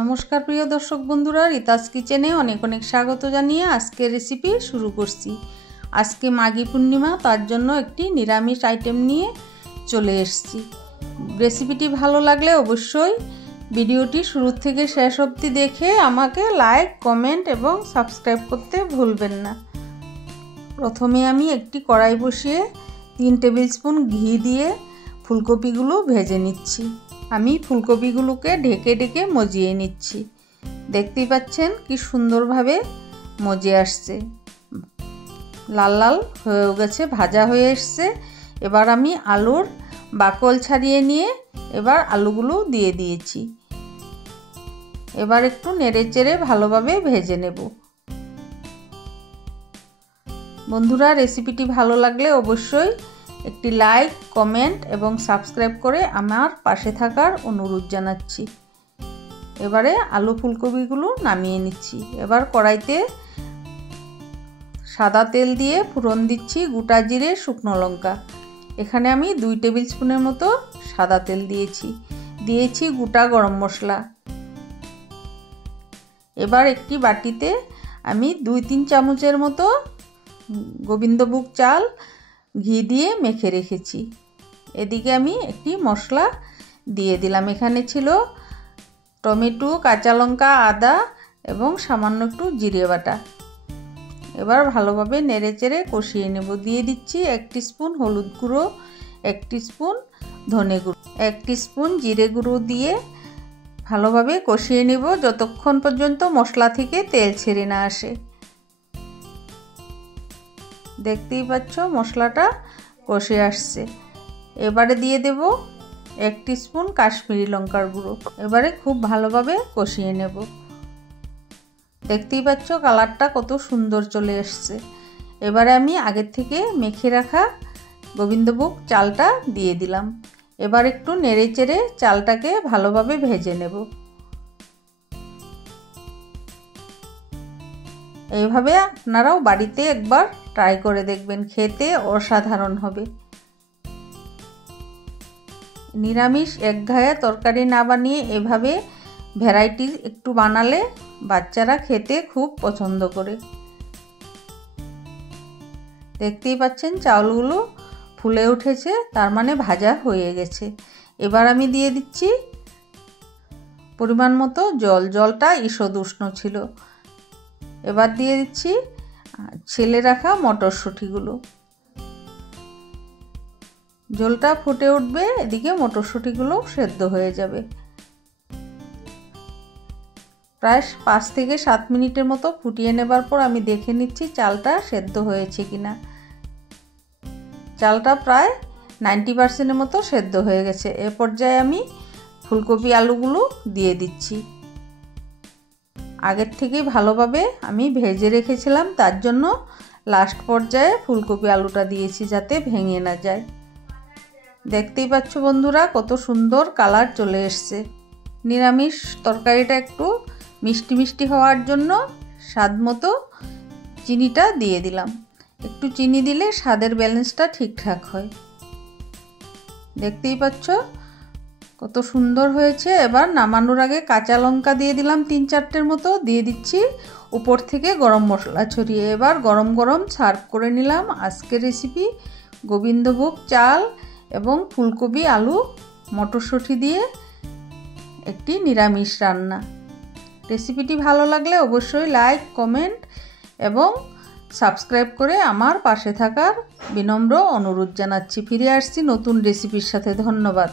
नमस्कार प्रिय दर्शक बंधुरा रीतास किचेने अनेक अनेक स्वागत जानिए आजके रेसिपि शुरू करছি। आजके माघी पूर्णिमा तार जन्य एकटी निरामिष आइटेम निये चले एसेছি। रेसिपिटी भालो लागले अवश्यई भिडियोटी शुरू थेके शेष अब्दि देखे आमाके लाइक कमेंट एवं सबस्क्राइब करते भूलबेन ना। प्रथमे आमी एकटी कड़ाई बसिए 3 टेबिल स्पून घी दिए फुलकपिगुलो भेजे निচ্ছি। আমি ফুলকপিগুলোকে ঢেকে ঢেকে মজিয়ে নিচ্ছি। দেখতেই পাচ্ছেন কি সুন্দরভাবে মজে আসছে, লাল লাল হয়ে গেছে, ভাজা হয়ে এসেছে। এবার আমি আলুর বাকল ছাড়িয়ে নিয়ে এবার আলুগুলো দিয়ে দিয়েছি। এবার একটু নেড়েচেড়ে ভালোভাবে ভেজে নেব। বন্ধুরা রেসিপিটি ভালো লাগলে অবশ্যই একটি লাইক কমেন্ট এবং সাবস্ক্রাইব করে আমার পাশে থাকার অনুরোধ জানাচ্ছি। এবারে আলু ফুলকপিগুলো নামিয়ে নিচ্ছি। এবার কড়াইতে সাদা তেল দিয়ে ফোড়ন দিচ্ছি গোটা জিরে শুকনো লঙ্কা। এখানে আমি 2 টেবিল স্পুনের মতো সাদা তেল দিয়েছি গোটা গরম মশলা। এবার একটি বাটিতে আমি 2-3 চামচের মতো গোবিন্দভোগ চাল ঘি দিয়ে মেখে রেখেছি। এদিকে আমি একটি মশলা দিয়ে দিলাম। এখানে ছিল টমেটো, কাঁচা লঙ্কা, আদা এবং সামান্য একটু জিরে বাটা। এবার ভালোভাবে নেড়েচেড়ে কষিয়ে নেব। দিয়ে দিচ্ছি 1 টিস্পুন হলুদ গুঁড়ো, 1 টিস্পুন ধনে গুঁড়ো, 1 টিস্পুন জিরে গুঁড়ো দিয়ে ভালোভাবে কষিয়ে নেব যতক্ষণ পর্যন্ত মশলা থেকে তেল ছেড়ে না আসে। দেখতেই পাচ্ছ মশলাটা কষে আসছে। এবারে দিয়ে দেব 1 টিস্পুন কাশ্মীরি লঙ্কার গুঁড়ো। এবারে খুব ভালোভাবে কষিয়ে নেব। দেখতেই পাচ্ছ কালারটা কত সুন্দর চলে এসছে। এবারে আমি আগের থেকে মেখে রাখা গোবিন্দভোগ চালটা দিয়ে দিলাম। এবার একটু নেড়েচেড়ে চালটাকে ভালোভাবে ভেজে নেব। এইভাবে আপনারাও বাড়িতে একবার ট্রাই করে দেখবেন, খেতে অসাধারণ হবে। নিরামিষ একঘেয়ে তরকারি না বানিয়ে এভাবে ভ্যারাইটি একটু বানালে বাচ্চারা খেতে খুব পছন্দ করে। দেখতেই পাচ্ছেন চাউলগুলো ফুলে উঠেছে, তার মানে ভাজা হয়ে গেছে। এবার আমি দিয়ে দিচ্ছি পরিমাণ মতো জল। জলটা ঈষৎ উষ্ণ ছিল। এবার দিয়ে দিচ্ছি ছেলে রাখা মটরশুঁটিগুলো। জলটা ফুটে উঠবে, এদিকে মটরশুঁটিগুলো সেদ্ধ হয়ে যাবে। প্রায় 5 থেকে 7 মিনিটের মতো ফুটিয়ে নেবার পর আমি দেখে নিচ্ছি চালটা সেদ্ধ হয়েছে কিনা। চালটা প্রায় 90% মতো সেদ্ধ হয়ে গেছে। এ পর্যায়ে আমি ফুলকপি আলুগুলো দিয়ে দিচ্ছি। আগের থেকে ভালোভাবে আমি ভেজে রেখেছিলাম, তার জন্য লাস্ট পর্যায়ে ফুলকপি আলুটা দিয়েছি যাতে ভেঙে না যায়। দেখতেই পাচ্ছ বন্ধুরা কত সুন্দর কালার চলে এসছে। নিরামিষ তরকারিটা একটু মিষ্টি মিষ্টি হওয়ার জন্য স্বাদ মতো চিনিটা দিয়ে দিলাম। একটু চিনি দিলে স্বাদের ব্যালেন্সটা ঠিকঠাক হয়। দেখতেই পাচ্ছ কত সুন্দর হয়েছে। এবার নামানোর আগে কাঁচা লঙ্কা দিয়ে দিলাম 3-4টের মতো, দিয়ে দিচ্ছি উপর থেকে গরম মশলা ছড়িয়ে। এবার গরম গরম সার্ভ করে নিলাম আজকের রেসিপি গোবিন্দভোগ চাল এবং ফুলকপি আলু মটরশুঁটি দিয়ে একটি নিরামিষ রান্না। রেসিপিটি ভালো লাগলে অবশ্যই লাইক কমেন্ট এবং সাবস্ক্রাইব করে আমার পাশে থাকার বিনম্র অনুরোধ জানাচ্ছি। ফিরে আসছি নতুন রেসিপির সাথে। ধন্যবাদ।